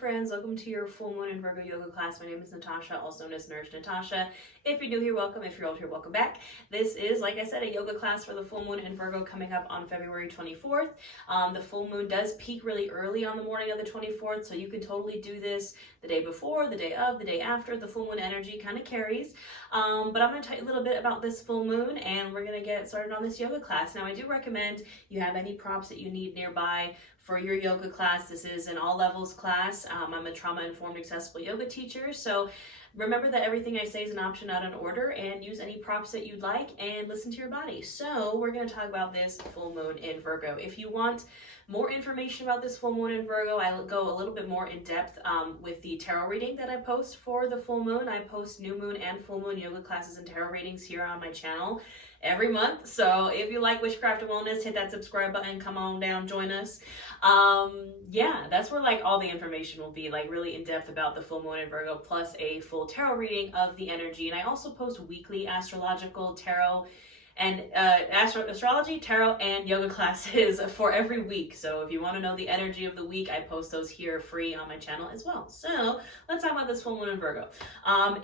friends, welcome to your full moon and Virgo yoga class. My name is Natasha, also known as Nurse Natasha. If you're new here, welcome. If you're old here, welcome back. This is, like I said, a yoga class for the full moon in Virgo coming up on February 24th. The full moon does peak really early on the morning of the 24th, so you can totally do this the day before, the day of, the day after. The full moon energy kind of carries. But I'm going to tell you a little bit about this full moon, and we're going to get started on this yoga class. Now, I do recommend you have any props that you need nearby for your yoga class. This is an all levels class. I'm a trauma-informed accessible yoga teacher, so remember that everything I say is an option, not an order, and use any props that you'd like and listen to your body. So we're going to talk about this full moon in Virgo. If you want more information about this full moon in Virgo, I go a little bit more in depth with the tarot reading that I post for the full moon. I post new moon and full moon yoga classes and tarot readings here on my channel every month. So if you like witchcraft and wellness, hit that subscribe button, come on down, join us. Yeah, that's where like all the information will be, like really in depth about the full moon in Virgo, plus a full tarot reading of the energy. And I also post weekly astrological tarot and astrology, tarot, and yoga classes for every week. So if you want to know the energy of the week, I post those here free on my channel as well. So let's talk about this full moon in Virgo.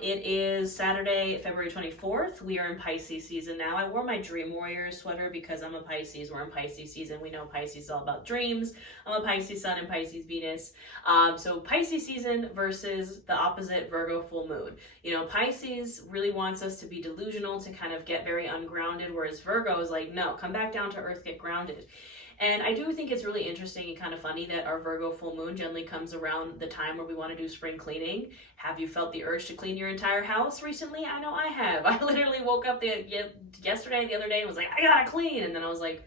It is Saturday, February 24th. We are in Pisces season now. I wore my Dream Warrior sweater because I'm a Pisces. We're in Pisces season. We know Pisces is all about dreams. I'm a Pisces sun and Pisces Venus. So Pisces season versus the opposite Virgo full moon. You know, Pisces really wants us to be delusional, to kind of get very ungrounded, whereas Virgo is like, no, come back down to earth, get grounded. And I do think it's really interesting and kind of funny that our Virgo full moon generally comes around the time where we want to do spring cleaning. Have you felt the urge to clean your entire house recently? I know I have. I literally woke up the other day and was like, I gotta clean. And then I was like,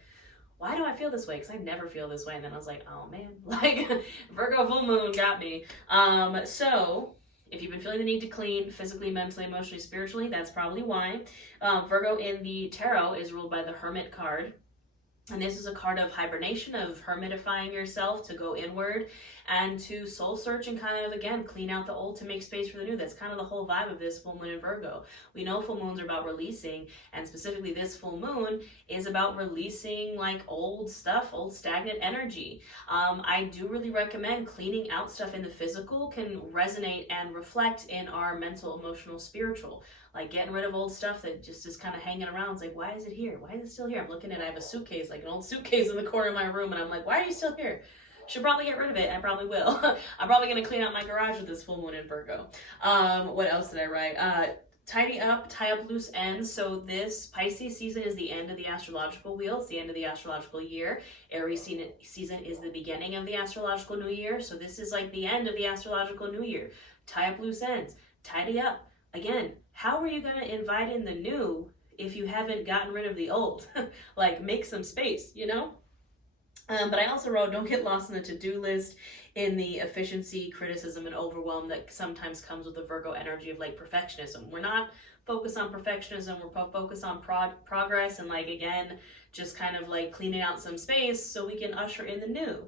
why do I feel this way? Because I never feel this way. And then I was like, oh man, like Virgo full moon got me. So if you've been feeling the need to clean physically, mentally, emotionally, spiritually, that's probably why. Virgo in the tarot is ruled by the Hermit card. And this is a card of hibernation, of hermitifying yourself to go inward and to soul search and kind of, again, clean out the old to make space for the new. That's kind of the whole vibe of this full moon in Virgo. We know full moons are about releasing, and specifically this full moon is about releasing like old stuff, old stagnant energy. I do really recommend cleaning out stuff in the physical can resonate and reflect in our mental, emotional, spiritual. Like getting rid of old stuff that just is kind of hanging around. It's like, why is it here? Why is it still here? I'm looking at, I have a suitcase, like an old suitcase in the corner of my room, and I'm like, why are you still here? Should probably get rid of it. I probably will. I'm probably going to clean out my garage with this full moon in Virgo. What else did I write? Tidy up, tie up loose ends. So this Pisces season is the end of the astrological wheel. It's the end of the astrological year. Aries season is the beginning of the astrological new year. So this is like the end of the astrological new year. Tie up loose ends. Tidy up. Again, how are you going to invite in the new if you haven't gotten rid of the old? Like, make some space, you know? But I also wrote, don't get lost in the to-do list, in the efficiency, criticism, and overwhelm that sometimes comes with the Virgo energy of like perfectionism. We're not focused on perfectionism, we're focused on progress and like, again, just kind of like cleaning out some space so we can usher in the new.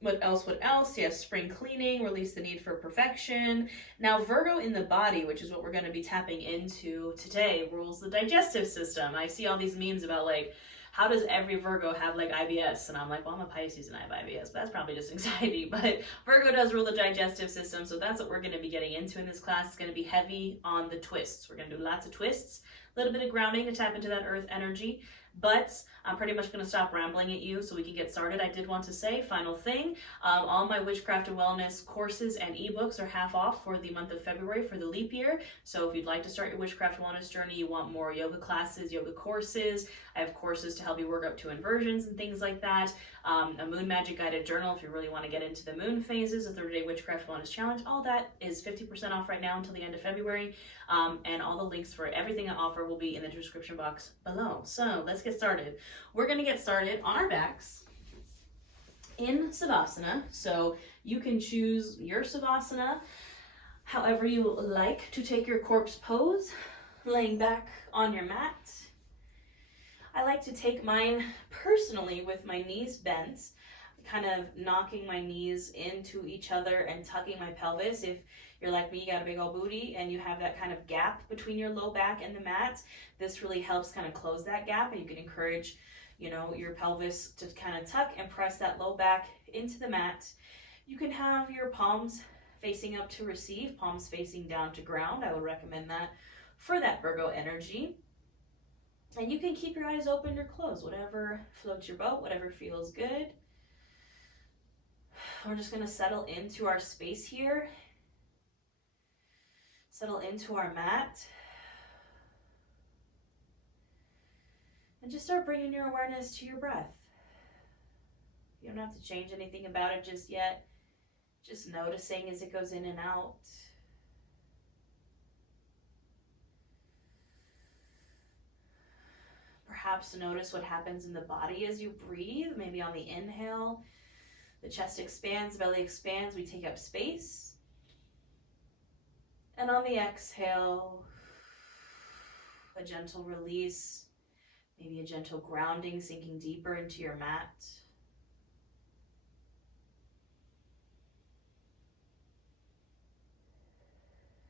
What else? Yes, spring cleaning, release the need for perfection. Now, Virgo in the body, which is what we're going to be tapping into today, rules the digestive system. I see all these memes about like, how does every Virgo have like IBS? And I'm like, well, I'm a Pisces and I have IBS, but that's probably just anxiety. But Virgo does rule the digestive system, so that's what we're going to be getting into in this class. It's going to be heavy on the twists. We're going to do lots of twists, a little bit of grounding to tap into that earth energy. But I'm pretty much going to stop rambling at you so we can get started. I did want to say, final thing, all my witchcraft and wellness courses and ebooks are half off for the month of February for the leap year. So if you'd like to start your witchcraft and wellness journey, you want more yoga classes, yoga courses, I have courses to help you work up to inversions and things like that. A moon magic guided journal if you really want to get into the moon phases, a 30-day witchcraft wellness challenge. All that is 50% off right now until the end of February. And all the links for everything I offer will be in the description box below. So let's get started. We're going to get started on our backs in Savasana. So you can choose your Savasana however you like to take your corpse pose, laying back on your mat. I like to take mine personally with my knees bent, kind of knocking my knees into each other and tucking my pelvis. If you're like me, you got a big old booty and you have that kind of gap between your low back and the mat, this really helps kind of close that gap, and you can encourage, you know, your pelvis to kind of tuck and press that low back into the mat. You can have your palms facing up to receive, palms facing down to ground. I would recommend that for that Virgo energy. And you can keep your eyes open or closed, whatever floats your boat, whatever feels good. We're just going to settle into our space here. Settle into our mat. And just start bringing your awareness to your breath. You don't have to change anything about it just yet. Just noticing as it goes in and out. Perhaps notice what happens in the body as you breathe. Maybe on the inhale, the chest expands, belly expands, we take up space. And on the exhale, a gentle release, maybe a gentle grounding, sinking deeper into your mat.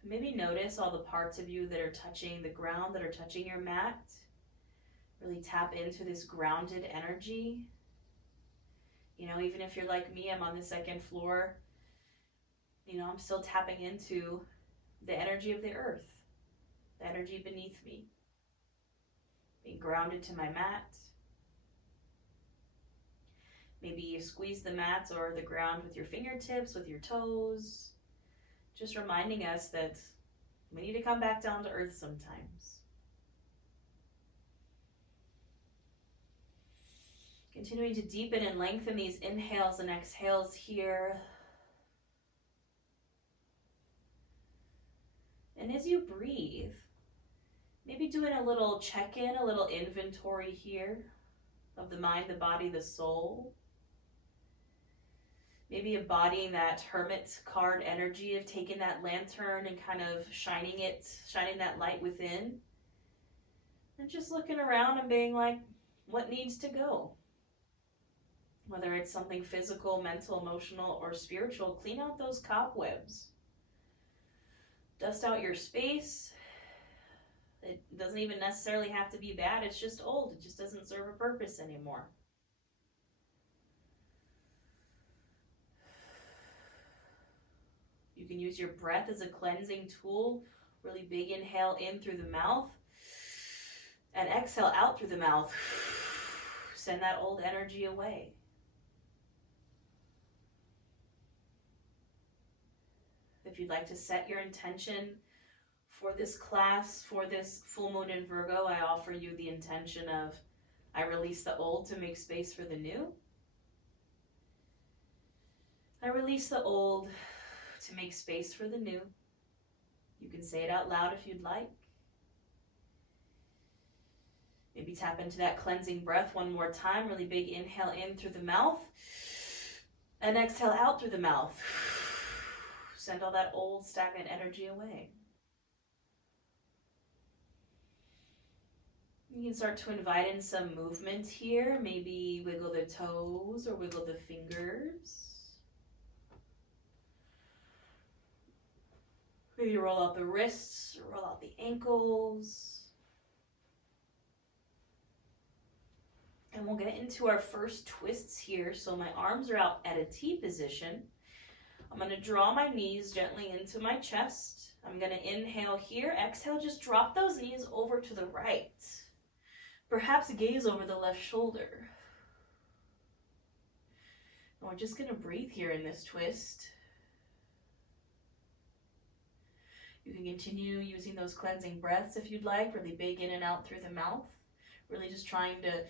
Maybe notice all the parts of you that are touching the ground, that are touching your mat. Really tap into this grounded energy. You know, even if you're like me, I'm on the second floor, you know, I'm still tapping into the energy of the earth, the energy beneath me. Being grounded to my mat. Maybe you squeeze the mat or the ground with your fingertips, with your toes. Just reminding us that we need to come back down to earth sometimes. Continuing to deepen and lengthen these inhales and exhales here. And as you breathe, maybe doing a little check-in, a little inventory here of the mind, the body, the soul. Maybe embodying that hermit card energy of taking that lantern and kind of shining that light within. And just looking around and being like, what needs to go? Whether it's something physical, mental, emotional, or spiritual, clean out those cobwebs. Dust out your space. It doesn't even necessarily have to be bad. It's just old. It just doesn't serve a purpose anymore. You can use your breath as a cleansing tool. Really big inhale in through the mouth. And exhale out through the mouth. Send that old energy away. If you'd like to set your intention for this class, for this full moon in Virgo, I offer you the intention of, I release the old to make space for the new. I release the old to make space for the new. You can say it out loud if you'd like. Maybe tap into that cleansing breath one more time. Really big inhale in through the mouth. And exhale out through the mouth. Send all that old stagnant energy away. You can start to invite in some movement here. Maybe wiggle the toes or wiggle the fingers. Maybe roll out the wrists, roll out the ankles. And we'll get into our first twists here. So my arms are out at a T position. I'm going to draw my knees gently into my chest. I'm going to inhale here. Exhale, just drop those knees over to the right. Perhaps gaze over the left shoulder. And we're just going to breathe here in this twist. You can continue using those cleansing breaths if you'd like, really big in and out through the mouth. Really just trying to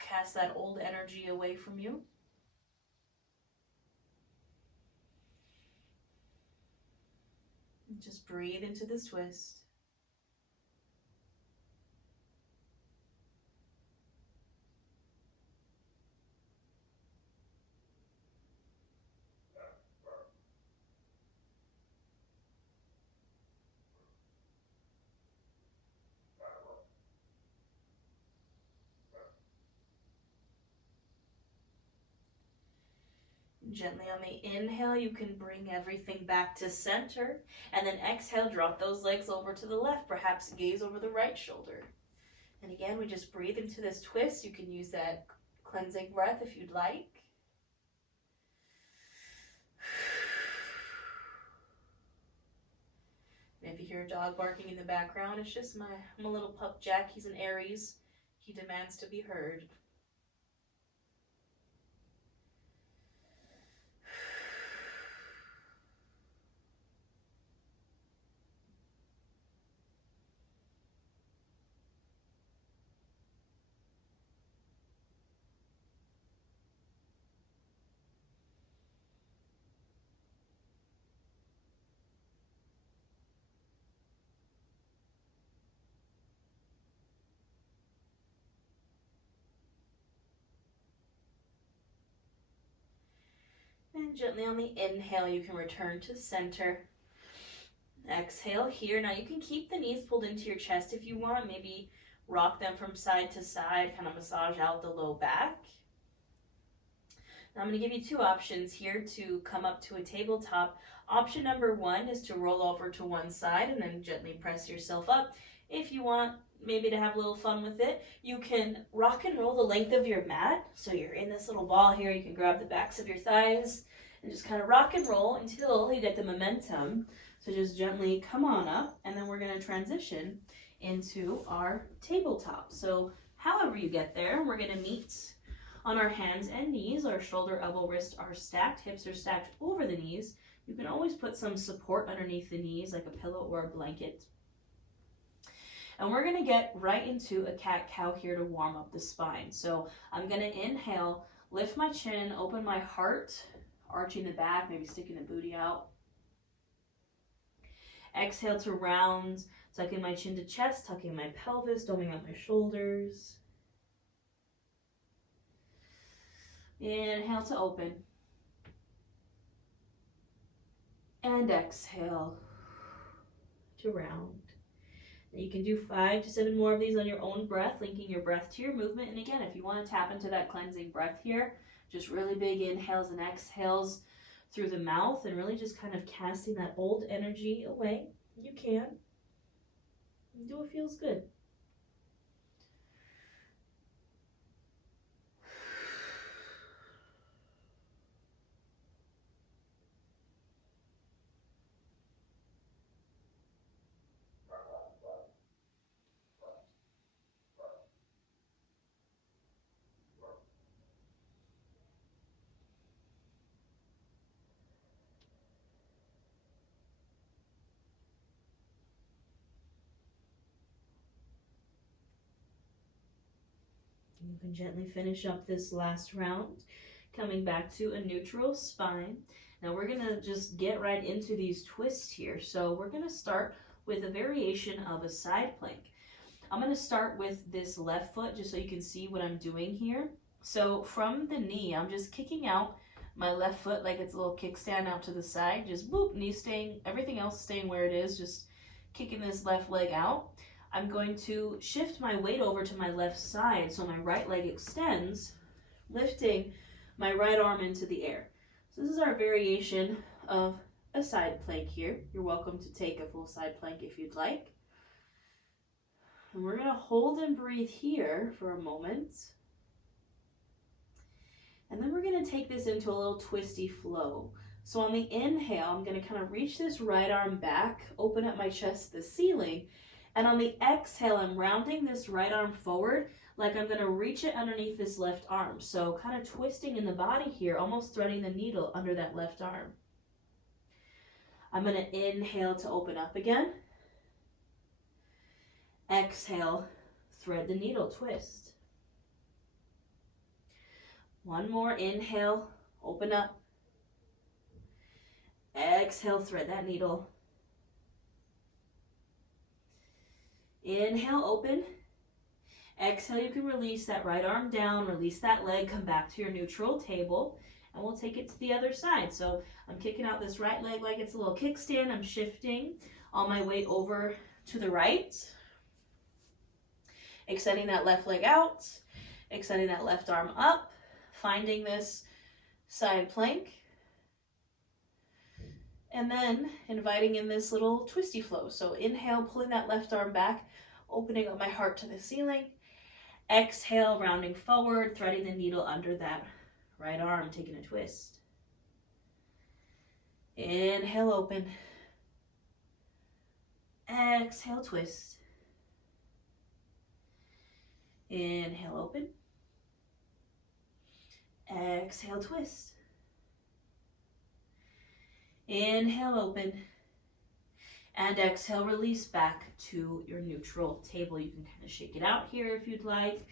cast that old energy away from you. Just breathe into this twist. Gently on the inhale, you can bring everything back to center. And then exhale, drop those legs over to the left. Perhaps gaze over the right shoulder. And again, we just breathe into this twist. You can use that cleansing breath if you'd like. hear a dog barking in the background. It's just my little pup Jack. He's an Aries. He demands to be heard. And gently on the inhale, you can return to center. Exhale here. Now you can keep the knees pulled into your chest if you want. Maybe rock them from side to side, kind of massage out the low back. Now I'm going to give you two options here to come up to a tabletop. Option number one is to roll over to one side and then gently press yourself up. If you want maybe to have a little fun with it, you can rock and roll the length of your mat. So you're in this little ball here. You can grab the backs of your thighs and just kind of rock and roll until you get the momentum. So just gently come on up, and then we're going to transition into our tabletop. So however you get there, we're going to meet on our hands and knees. Our shoulder, elbow, wrist are stacked. Hips are stacked over the knees. You can always put some support underneath the knees, like a pillow or a blanket. And we're going to get right into a cat-cow here to warm up the spine. So I'm going to inhale, lift my chin, open my heart, arching the back, maybe sticking the booty out. Exhale to round, tucking my chin to chest, tucking my pelvis, doming out my shoulders. Inhale to open. And exhale to round. You can do 5 to 7 more of these on your own breath, linking your breath to your movement. And again, if you want to tap into that cleansing breath here, just really big inhales and exhales through the mouth and really just kind of casting that old energy away. You can. Do what feels good. You can gently finish up this last round, coming back to a neutral spine. Now we're going to just get right into these twists here. So we're going to start with a variation of a side plank. I'm going to start with this left foot just so you can see what I'm doing here. So from the knee, I'm just kicking out my left foot like it's a little kickstand out to the side. Just boop, knee staying, everything else staying where it is, just kicking this left leg out. I'm going to shift my weight over to my left side so my right leg extends, lifting my right arm into the air. So this is our variation of a side plank here. You're welcome to take a full side plank if you'd like. And we're going to hold and breathe here for a moment. And then we're going to take this into a little twisty flow. So on the inhale, I'm going to kind of reach this right arm back, open up my chest to the ceiling. And on the exhale, I'm rounding this right arm forward like I'm going to reach it underneath this left arm. So kind of twisting in the body here, almost threading the needle under that left arm. I'm going to inhale to open up again. Exhale, thread the needle, twist. One more, inhale, open up. Exhale, thread that needle. Inhale, open. Exhale, you can release that right arm down, release that leg, come back to your neutral table, and we'll take it to the other side. So I'm kicking out this right leg like it's a little kickstand. I'm shifting all my weight over to the right, extending that left leg out, extending that left arm up, finding this side plank, and then inviting in this little twisty flow. So inhale, pulling that left arm back, opening up my heart to the ceiling. Exhale, rounding forward, threading the needle under that right arm, taking a twist. Inhale, open. Exhale, twist. Inhale, open. Exhale, twist. Inhale, open. And exhale, release back to your neutral table. You can kind of shake it out here if you'd like.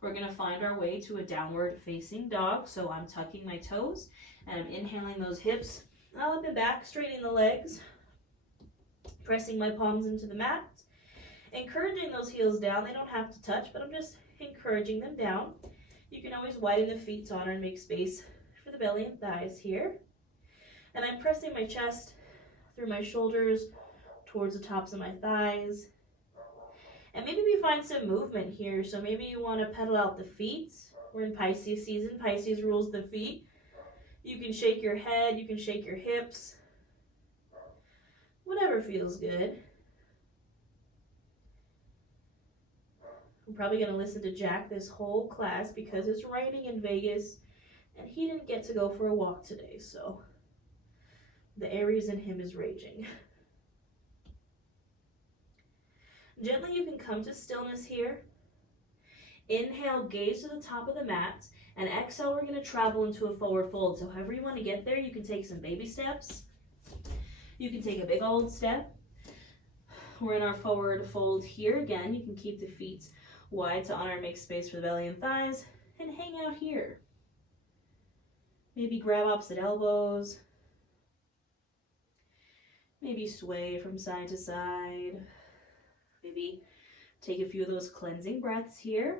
We're going to find our way to a downward facing dog. So I'm tucking my toes and I'm inhaling those hips up and back, straightening the legs, pressing my palms into the mat, encouraging those heels down. They don't have to touch, but I'm just encouraging them down. You can always widen the feet to honor and make space for the belly and thighs here. And I'm pressing my chest through my shoulders towards the tops of my thighs. And maybe we find some movement here. So maybe you want to pedal out the feet. We're in Pisces season. Pisces rules the feet. You can shake your head. You can shake your hips. Whatever feels good. I'm probably going to listen to Jack this whole class because it's raining in Vegas and he didn't get to go for a walk today. So the Aries in him is raging. Gently, you can come to stillness here. Inhale, gaze to the top of the mat. And exhale, we're going to travel into a forward fold. So however you want to get there, you can take some baby steps. You can take a big old step. We're in our forward fold here. Again, you can keep the feet wide to honor and make space for the belly and thighs. And hang out here. Maybe grab opposite elbows. Maybe sway from side to side. Maybe take a few of those cleansing breaths here.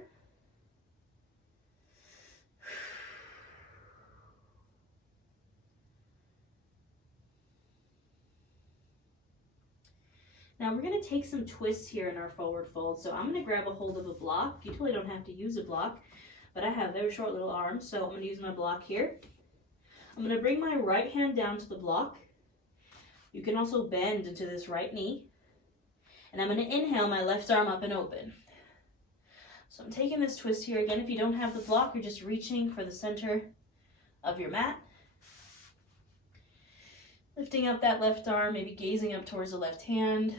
Now we're going to take some twists here in our forward fold. So I'm going to grab a hold of a block. You totally don't have to use a block, but I have very short little arms, so I'm going to use my block here. I'm going to bring my right hand down to the block. You can also bend into this right knee. And I'm going to inhale my left arm up and open. So I'm taking this twist here. Again, if you don't have the block, you're just reaching for the center of your mat. Lifting up that left arm, maybe gazing up towards the left hand.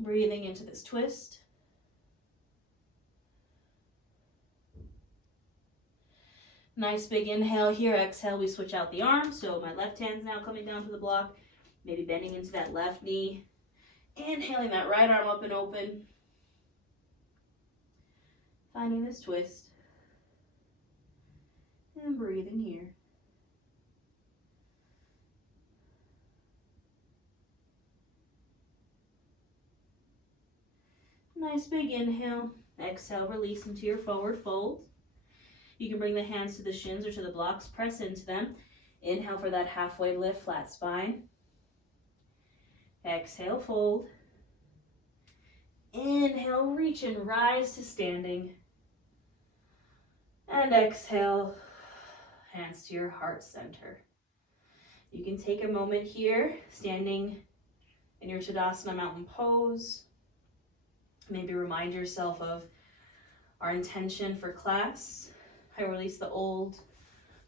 Breathing into this twist. Nice big inhale here. Exhale, we switch out the arm. So my left hand's now coming down to the block. Maybe bending into that left knee. Inhaling that right arm up and open. Finding this twist. And breathing here. Nice big inhale. Exhale, release into your forward fold. You can bring the hands to the shins or to the blocks. Press into them. Inhale for that halfway lift, flat spine. Exhale, fold. Inhale, reach and rise to standing. And exhale, hands to your heart center. You can take a moment here, standing in your Tadasana mountain pose. Maybe remind yourself of our intention for class. I release the old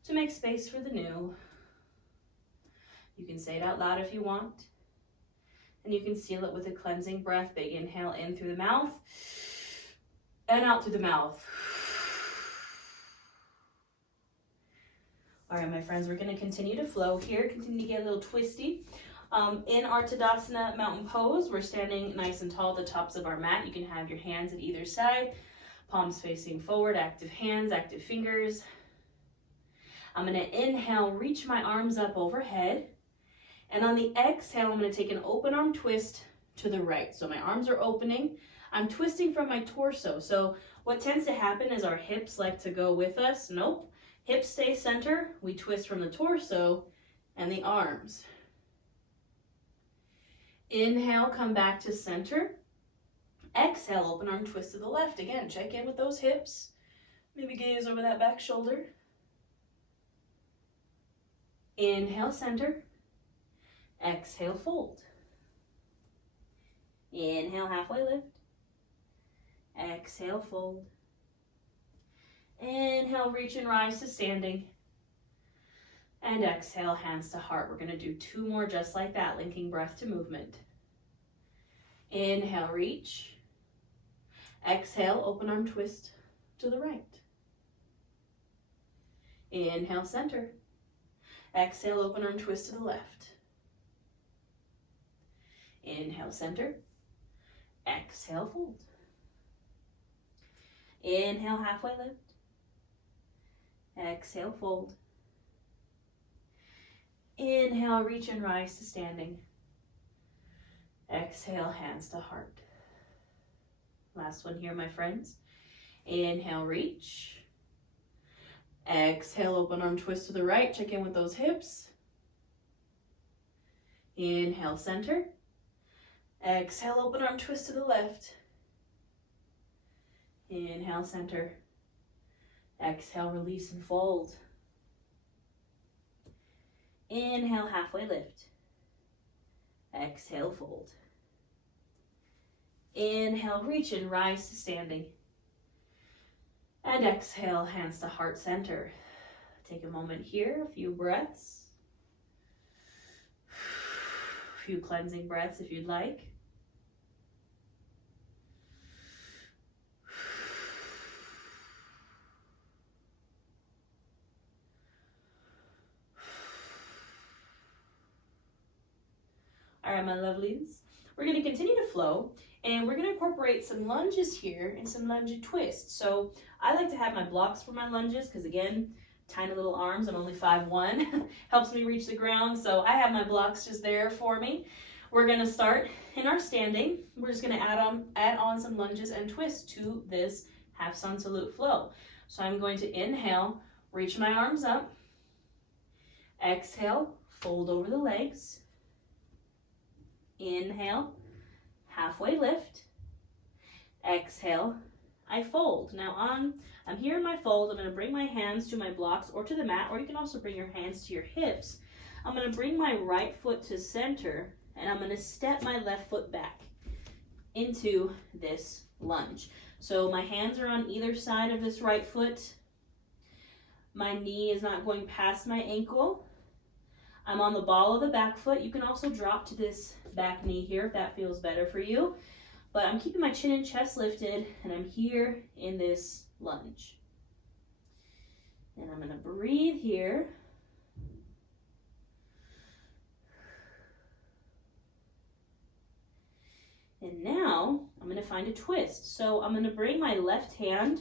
to make space for the new. You can say it out loud if you want. And you can seal it with a cleansing breath. Big inhale in through the mouth and out through the mouth. All right, my friends, we're going to continue to flow here. Continue to get a little twisty. In our Tadasana mountain pose, we're standing nice and tall at the tops of our mat. You can have your hands at either side, palms facing forward, active hands, active fingers. I'm going to inhale, reach my arms up overhead. And on the exhale, I'm going to take an open arm twist to the right. So my arms are opening. I'm twisting from my torso. So what tends to happen is our hips like to go with us. Nope. Hips stay center. We twist from the torso and the arms. Inhale, come back to center. Exhale, open arm twist to the left. Again, check in with those hips. Maybe gaze over that back shoulder. Inhale, center. Exhale, fold. Inhale, halfway lift. Exhale, fold. Inhale, reach and rise to standing. And exhale, hands to heart. We're going to do 2 more just like that, linking breath to movement. Inhale, reach. Exhale, open arm twist to the right. Inhale, center. Exhale, open arm twist to the left. Inhale, center. Exhale, fold. Inhale, halfway lift. Exhale, fold. Inhale, reach and rise to standing. Exhale, hands to heart. Last one here, my friends. Inhale, reach. Exhale, open arm twist to the right. Check in with those hips. Inhale, center. Exhale, open arm twist to the left. Inhale, center. Exhale, release and fold. Inhale, halfway lift. Exhale, fold. Inhale, reach and rise to standing. And exhale, hands to heart center. Take a moment here, a few breaths. A few cleansing breaths if you'd like. All right, my lovelies, we're going to continue to flow, and we're going to incorporate some lunges here and some lunge twists. So I like to have my blocks for my lunges because, again, tiny little arms. I'm only 5'1", helps me reach the ground. So I have my blocks just there for me. We're going to start in our standing. We're just going to add on some lunges and twists to this half sun salute flow. So I'm going to inhale, reach my arms up. Exhale, fold over the legs. Inhale, halfway lift. Exhale, I fold. Now I'm here in my fold. I'm going to bring my hands to my blocks or to the mat, or you can also bring your hands to your hips. I'm going to bring my right foot to center, and I'm going to step my left foot back into this lunge. So my hands are on either side of this right foot. My knee is not going past my ankle. I'm on the ball of the back foot. You can also drop to this back knee here if that feels better for you. But I'm keeping my chin and chest lifted, and I'm here in this lunge. And I'm going to breathe here. And now I'm going to find a twist. So I'm going to bring my left hand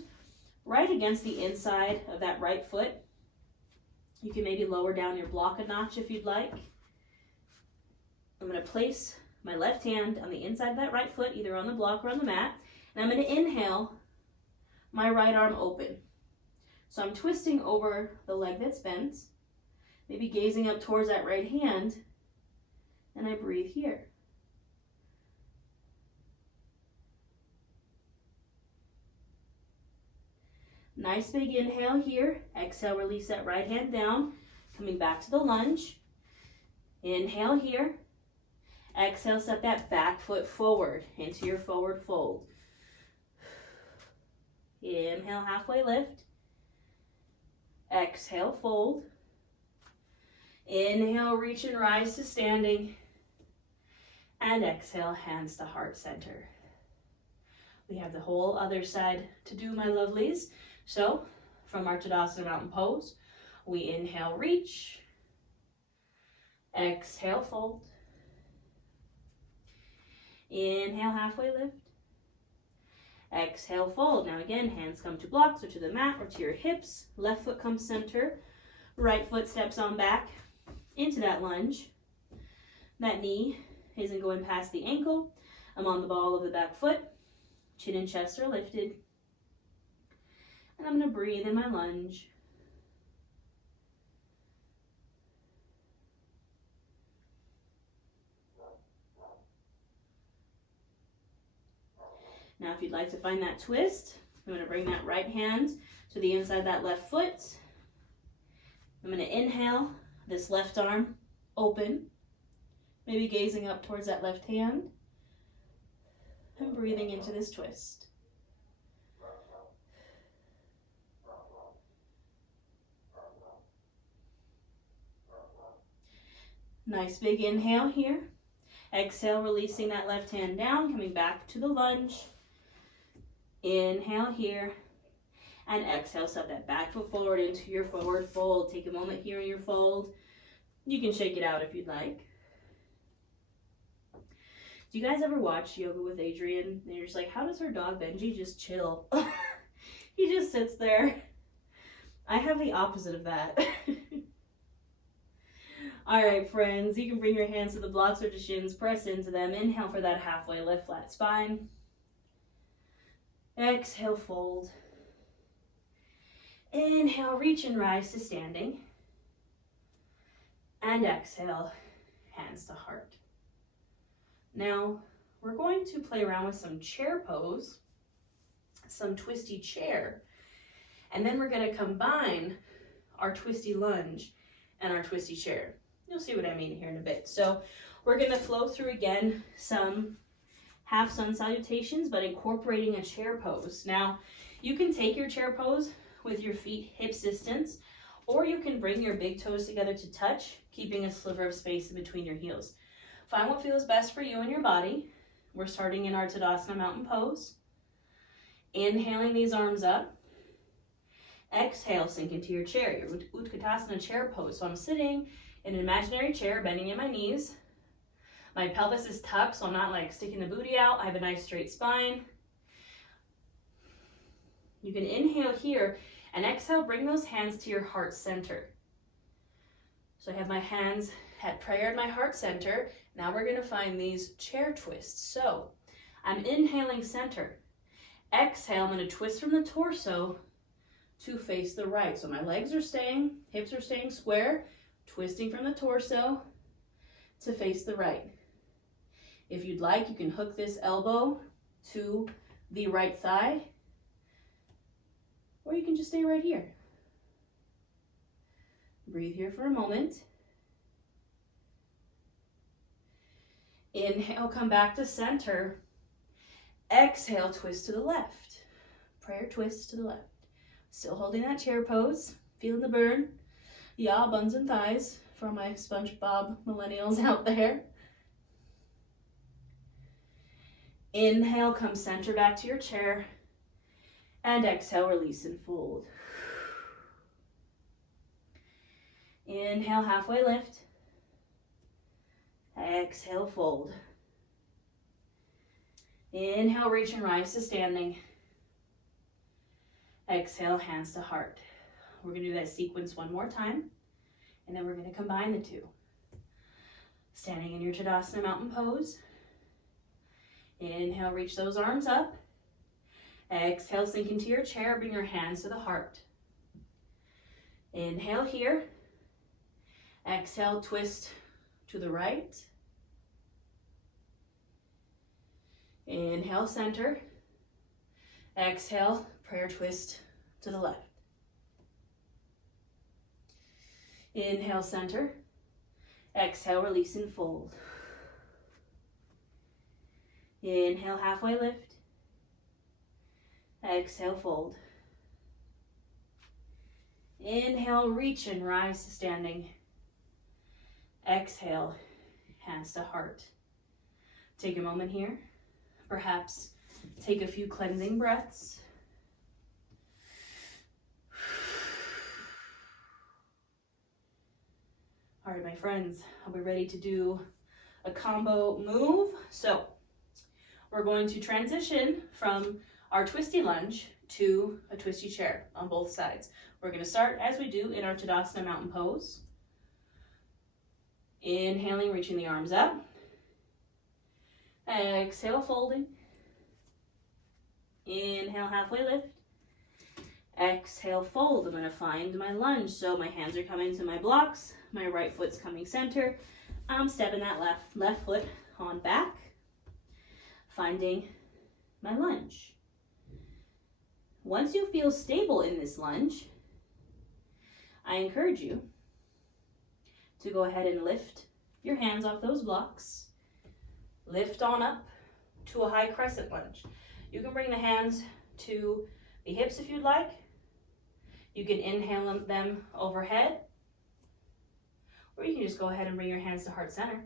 right against the inside of that right foot. You can maybe lower down your block a notch if you'd like. I'm going to place my left hand on the inside of that right foot, either on the block or on the mat. And I'm going to inhale, my right arm open. So I'm twisting over the leg that's bent, maybe gazing up towards that right hand, and I breathe here. Nice big inhale here. Exhale, release that right hand down. Coming back to the lunge. Inhale here. Exhale, step that back foot forward into your forward fold. Inhale, halfway lift. Exhale, fold. Inhale, reach and rise to standing. And exhale, hands to heart center. We have the whole other side to do, my lovelies. So, from our Tadasana Mountain Pose, we inhale, reach. Exhale, fold. Inhale, halfway lift. Exhale, fold. Now again, hands come to blocks or to the mat or to your hips. Left foot comes center. Right foot steps on back into that lunge. That knee isn't going past the ankle. I'm on the ball of the back foot. Chin and chest are lifted. And I'm going to breathe in my lunge. Now, if you'd like to find that twist, I'm going to bring that right hand to the inside of that left foot. I'm going to inhale, this left arm open, maybe gazing up towards that left hand, and breathing into this twist. Nice big inhale here. Exhale, releasing that left hand down, coming back to the lunge. Inhale here. And exhale, step that back foot forward into your forward fold. Take a moment here in your fold. You can shake it out if you'd like. Do you guys ever watch Yoga with Adriene? And you're just like, how does her dog Benji just chill? He just sits there. I have the opposite of that. All right, friends, you can bring your hands to the blocks or to shins, press into them. Inhale for that halfway lift, flat spine. Exhale, fold. Inhale, reach and rise to standing. And exhale, hands to heart. Now, we're going to play around with some chair pose, some twisty chair, and then we're going to combine our twisty lunge and our twisty chair. You'll see what I mean here in a bit. So we're going to flow through again some half sun salutations, but incorporating a chair pose. Now, you can take your chair pose with your feet hips distance, or you can bring your big toes together to touch, keeping a sliver of space in between your heels. Find what feels best for you and your body. We're starting in our Tadasana Mountain Pose. Inhaling these arms up. Exhale, sink into your chair, your Utkatasana chair pose. So I'm sitting in an imaginary chair, bending in my knees. My pelvis is tucked, so I'm not like sticking the booty out. I have a nice straight spine. You can inhale here and exhale, bring those hands to your heart center. So I have my hands at prayer in my heart center. Now we're going to find these chair twists. So I'm inhaling center. Exhale, I'm going to twist from the torso to face the right. So my legs are staying, hips are staying square, twisting from the torso to face the right. If you'd like, you can hook this elbow to the right thigh, or you can just stay right here. Breathe here for a moment. Inhale, come back to center. Exhale, twist to the left. Prayer twist to the left. Still holding that chair pose. Feeling the burn. Yeah, buns and thighs for my SpongeBob millennials out there. Inhale, come center back to your chair. And exhale, release and fold. Inhale, halfway lift. Exhale, fold. Inhale, reach and rise to standing. Exhale, hands to heart. We're going to do that sequence one more time, and then we're going to combine the two. Standing in your Tadasana Mountain Pose. Inhale, reach those arms up. Exhale, sink into your chair, bring your hands to the heart. Inhale here. Exhale, twist to the right. Inhale, center. Exhale, prayer twist to the left. Inhale, center. Exhale, release and fold. Inhale, halfway lift. Exhale, fold. Inhale, reach and rise to standing. Exhale, hands to heart. Take a moment here. Perhaps take a few cleansing breaths. All right, my friends, are we ready to do a combo move? So we're going to transition from our twisty lunge to a twisty chair on both sides. We're going to start as we do in our Tadasana Mountain Pose. Inhaling, reaching the arms up. Exhale, folding. Inhale, halfway lift. Exhale, fold. I'm going to find my lunge. So my hands are coming to my blocks. My right foot's coming center. I'm stepping that left foot on back. Finding my lunge. Once you feel stable in this lunge, I encourage you to go ahead and lift your hands off those blocks. Lift on up to a high crescent lunge. You can bring the hands to the hips if you'd like. You can inhale them overhead, or you can just go ahead and bring your hands to heart center.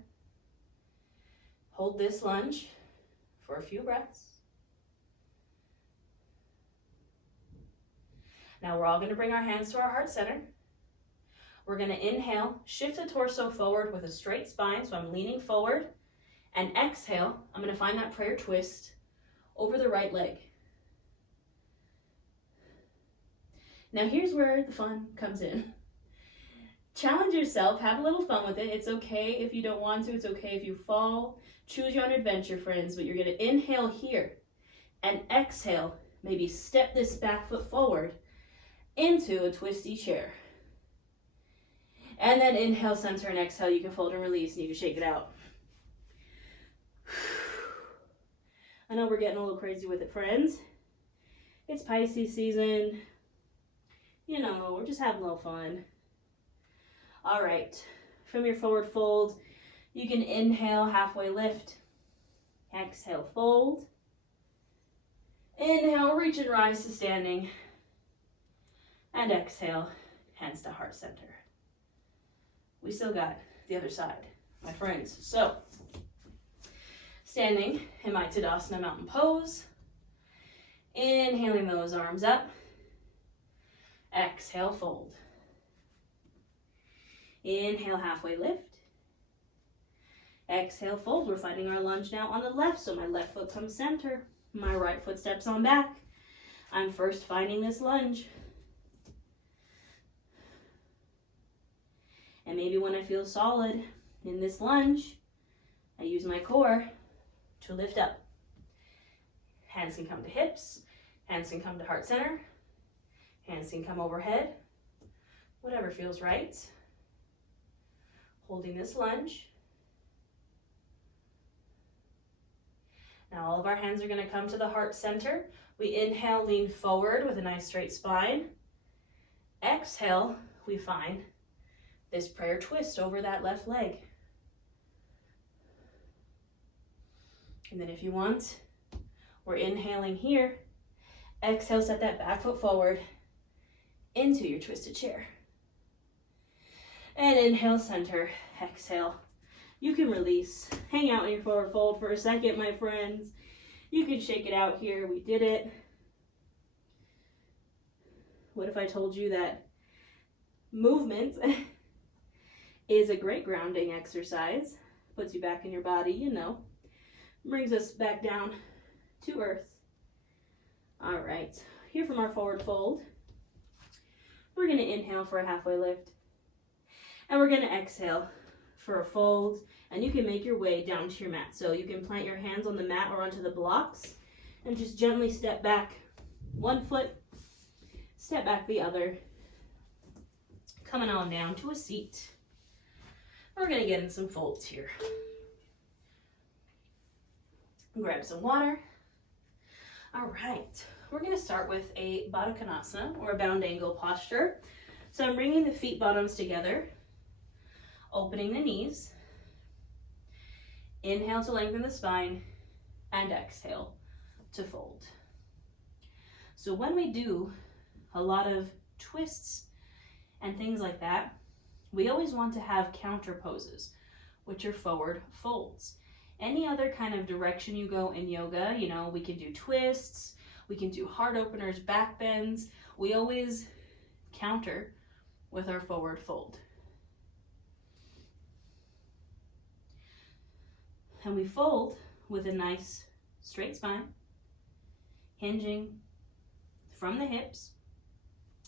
Hold this lunge for a few breaths. Now we're all going to bring our hands to our heart center. We're going to inhale, shift the torso forward with a straight spine, so I'm leaning forward. And exhale, I'm going to find that prayer twist over the right leg. Now here's where the fun comes in. Challenge yourself, have a little fun with it. It's okay if you don't want to, it's okay if you fall. Choose your own adventure, friends, but you're going to inhale here and exhale, maybe step this back foot forward into a twisty chair. And then inhale, center, and exhale. You can fold and release, and you can shake it out. I know we're getting a little crazy with it, friends. It's Pisces season. You know, we're just having a little fun. All right, from your forward fold, you can inhale, halfway lift. Exhale, fold. Inhale, reach and rise to standing. And exhale, hands to heart center. We still got the other side, my friends. So, standing in my Tadasana mountain pose. Inhaling those arms up. Exhale, fold. Inhale, halfway lift. Exhale, fold. We're finding our lunge now on the left, so my left foot comes center. My right foot steps on back. I'm first finding this lunge. And maybe when I feel solid in this lunge, I use my core to lift up. Hands can come to hips. Hands can come to heart center. Hands can come overhead. Whatever feels right. Holding this lunge. Now all of our hands are going to come to the heart center. We inhale, lean forward with a nice straight spine. Exhale, we find this prayer twist over that left leg. And then if you want, we're inhaling here. Exhale, set that back foot forward into your twisted chair. And inhale, center. Exhale. You can release. Hang out in your forward fold for a second, my friends. You can shake it out here. We did it. What if I told you that movement is a great grounding exercise? Puts you back in your body, you know. Brings us back down to earth. All right. Here from our forward fold, we're going to inhale for a halfway lift. And we're going to exhale for a fold. And you can make your way down to your mat. So you can plant your hands on the mat or onto the blocks and just gently step back one foot, step back the other, coming on down to a seat. We're going to get in some folds here. Grab some water. All right, we're going to start with a Baddha Konasana, or a bound angle posture. So I'm bringing the feet bottoms together, opening the knees. Inhale to lengthen the spine, and exhale to fold. So when we do a lot of twists and things like that, we always want to have counter poses, which are forward folds. Any other kind of direction you go in yoga, you know, we can do twists, we can do heart openers, back bends. We always counter with our forward fold. And we fold with a nice straight spine, hinging from the hips.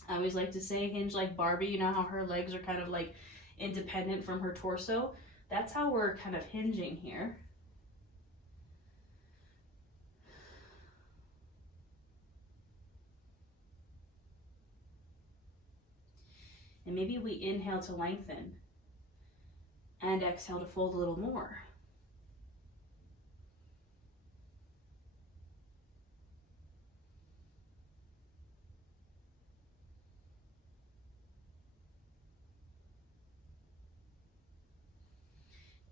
I always like to say hinge like Barbie. You know how her legs are kind of like independent from her torso? That's how we're kind of hinging here. And maybe we inhale to lengthen and exhale to fold a little more.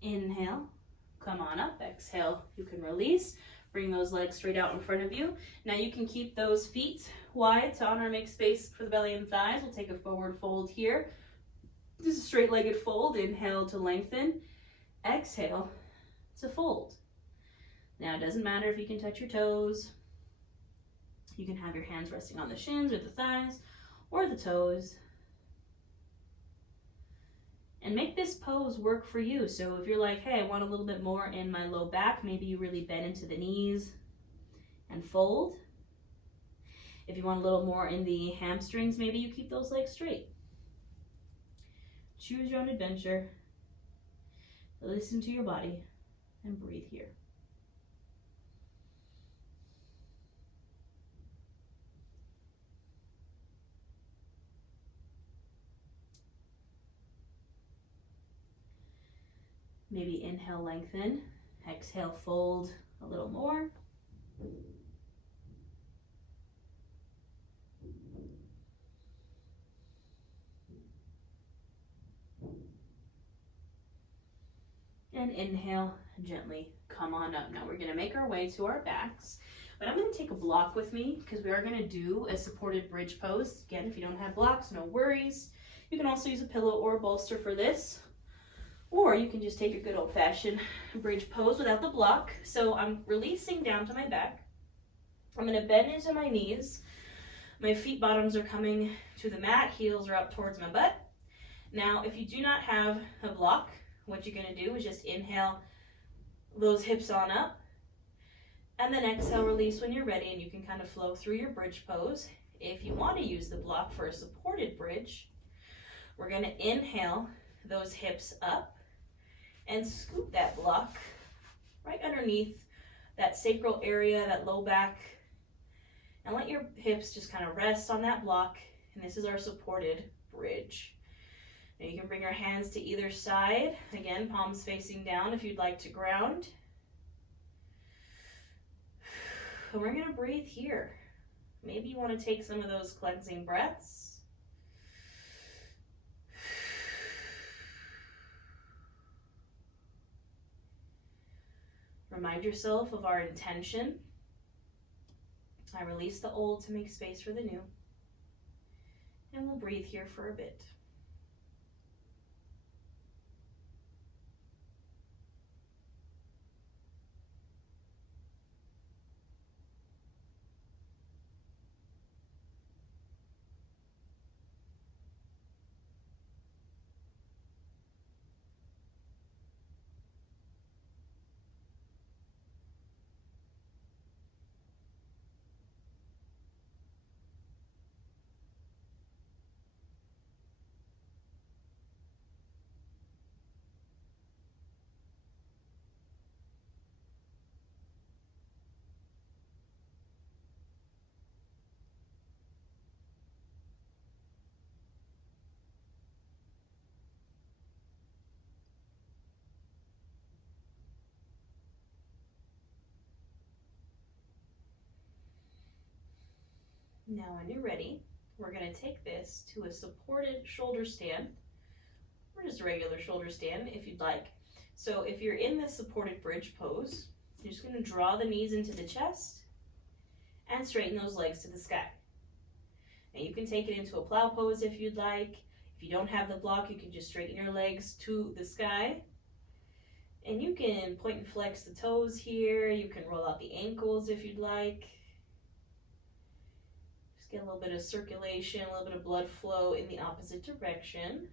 Inhale, come on up. Exhale, you can release. Bring those legs straight out in front of you. Now you can keep those feet wide to honor and make space for the belly and thighs. We'll take a forward fold here. Just a straight-legged fold. Inhale to lengthen. Exhale to fold. Now, it doesn't matter if you can touch your toes. You can have your hands resting on the shins or the thighs or the toes. And make this pose work for you. So if you're like, hey, I want a little bit more in my low back, maybe you really bend into the knees and fold. If you want a little more in the hamstrings, maybe you keep those legs straight. Choose your own adventure. Listen to your body and breathe here. Maybe inhale, lengthen. Exhale, fold a little more. And inhale, gently come on up. Now we're gonna make our way to our backs, but I'm gonna take a block with me because we are gonna do a supported bridge pose. Again, if you don't have blocks, no worries. You can also use a pillow or a bolster for this, or you can just take a good old-fashioned bridge pose without the block. So I'm releasing down to my back. I'm gonna bend into my knees. My feet bottoms are coming to the mat, heels are up towards my butt. Now, if you do not have a block, what you're gonna do is just inhale those hips on up, and then exhale, release when you're ready, and you can kind of flow through your bridge pose. If you want to use the block for a supported bridge, we're gonna inhale those hips up and scoop that block right underneath that sacral area, that low back, and let your hips just kind of rest on that block. And this is our supported bridge. Now you can bring your hands to either side. Again, palms facing down if you'd like to ground. And we're gonna breathe here. Maybe you want to take some of those cleansing breaths. Remind yourself of our intention. I release the old to make space for the new. And we'll breathe here for a bit. Now when you're ready, we're going to take this to a supported shoulder stand, or just a regular shoulder stand if you'd like. So if you're in this supported bridge pose, you're just going to draw the knees into the chest and straighten those legs to the sky. Now you can take it into a plow pose if you'd like. If you don't have the block, you can just straighten your legs to the sky. And you can point and flex the toes here. You can roll out the ankles if you'd like. Just get a little bit of circulation, a little bit of blood flow in the opposite direction.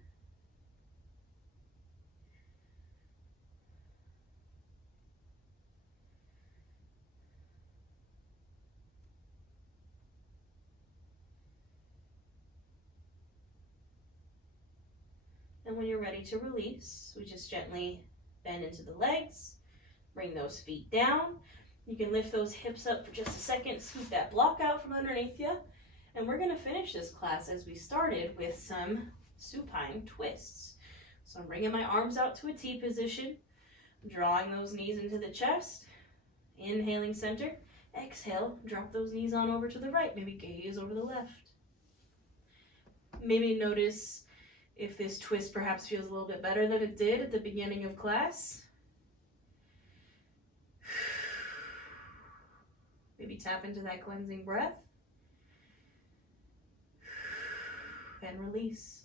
And when you're ready to release, we just gently bend into the legs, bring those feet down. You can lift those hips up for just a second, scoop that block out from underneath you. And we're gonna finish this class as we started with some supine twists. So I'm bringing my arms out to a T position, drawing those knees into the chest, inhaling center, exhale, drop those knees on over to the right, maybe gaze over the left. Maybe notice if this twist perhaps feels a little bit better than it did at the beginning of class. Maybe tap into that cleansing breath. And release.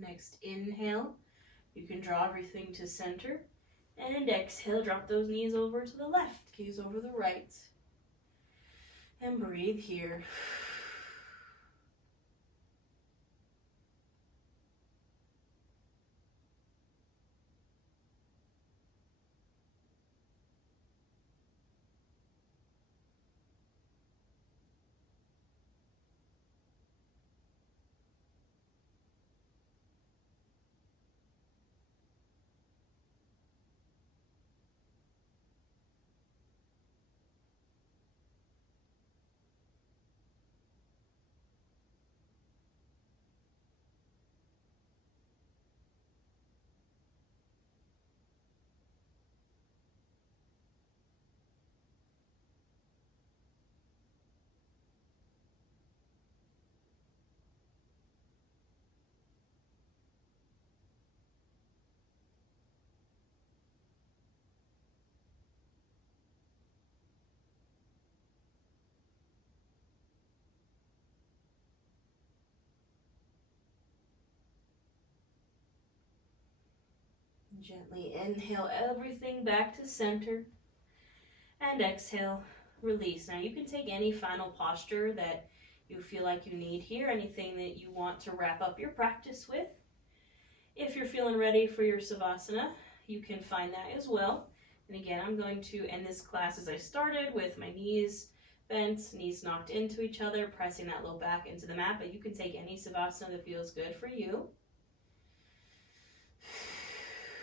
the next inhale, you can draw everything to center. And exhale, drop those knees over to the left, gaze over the right. And breathe here. Gently inhale everything back to center. And exhale, release. Now you can take any final posture that you feel like you need here, anything that you want to wrap up your practice with. If you're feeling ready for your Savasana, you can find that as well. And again, I'm going to end this class as I started, with my knees bent, knees knocked into each other, pressing that low back into the mat, but you can take any Savasana that feels good for you.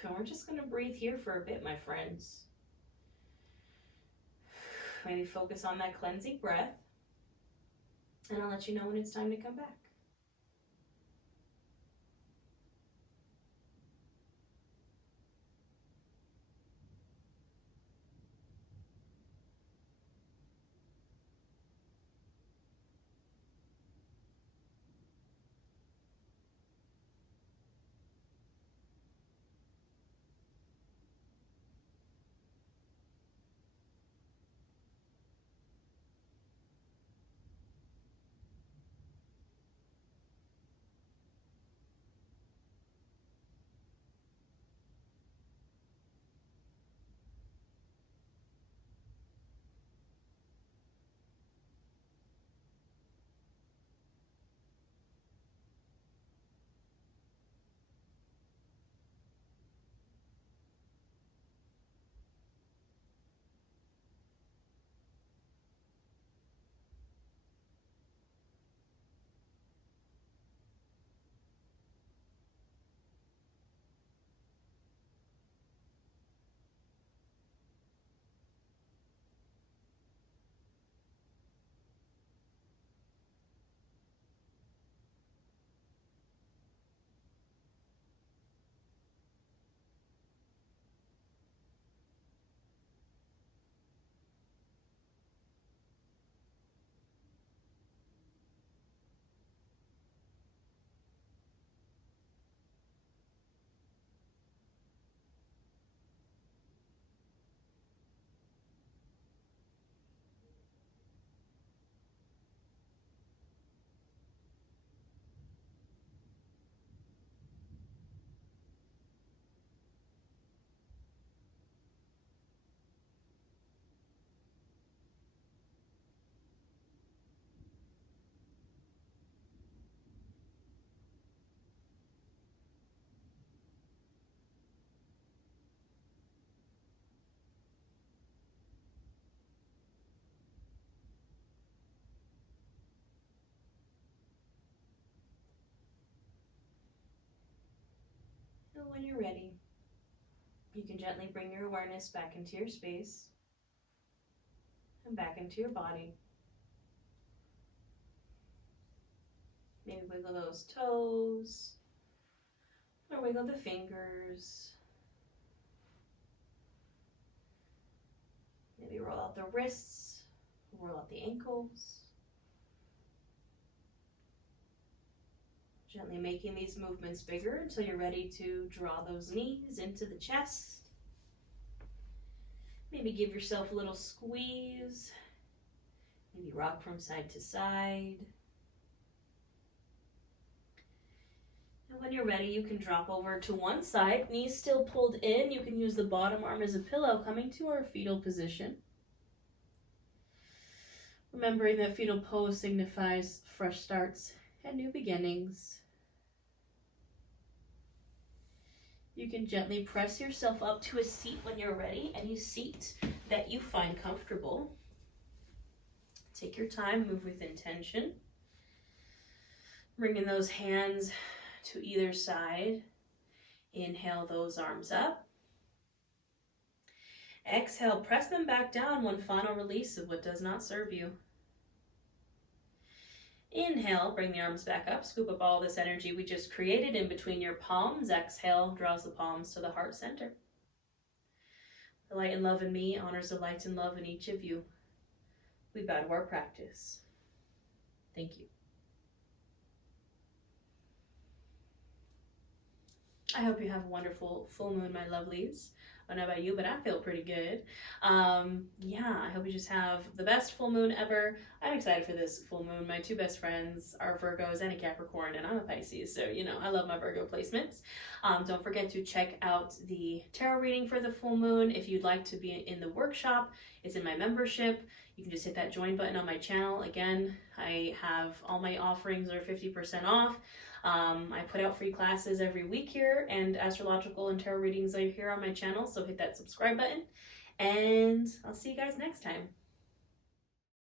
And we're just going to breathe here for a bit, my friends. Maybe focus on that cleansing breath. And I'll let you know when it's time to come back. And when you're ready, you can gently bring your awareness back into your space and back into your body. Maybe wiggle those toes, or wiggle the fingers. Maybe roll out the wrists, roll out the ankles. Gently making these movements bigger until you're ready to draw those knees into the chest. Maybe give yourself a little squeeze. Maybe rock from side to side. And when you're ready, you can drop over to one side, knees still pulled in. You can use the bottom arm as a pillow, coming to our fetal position. Remembering that fetal pose signifies fresh starts and new beginnings. You can gently press yourself up to a seat when you're ready, any seat that you find comfortable. Take your time, move with intention. Bringing those hands to either side. Inhale those arms up. Exhale, press them back down, one final release of what does not serve you. Inhale, bring the arms back up, scoop up all this energy we just created in between your palms. Exhale, draws the palms to the heart center. The light and love in me honors the light and love in each of you. We bow to our practice. Thank you. I hope you have a wonderful full moon, my lovelies. I don't know about you, but I feel pretty good. Yeah, I hope you just have the best full moon ever. I'm excited for this full moon. My two best friends are Virgos and a Capricorn, and I'm a Pisces, so you know I love my Virgo placements. Don't forget to check out the tarot reading for the full moon. If you'd like to be in the workshop, it's in my membership. You can just hit that join button on my channel. Again, I have all my offerings are 50% off. I put out free classes every week here, and astrological and tarot readings are here on my channel, so hit that subscribe button, and I'll see you guys next time.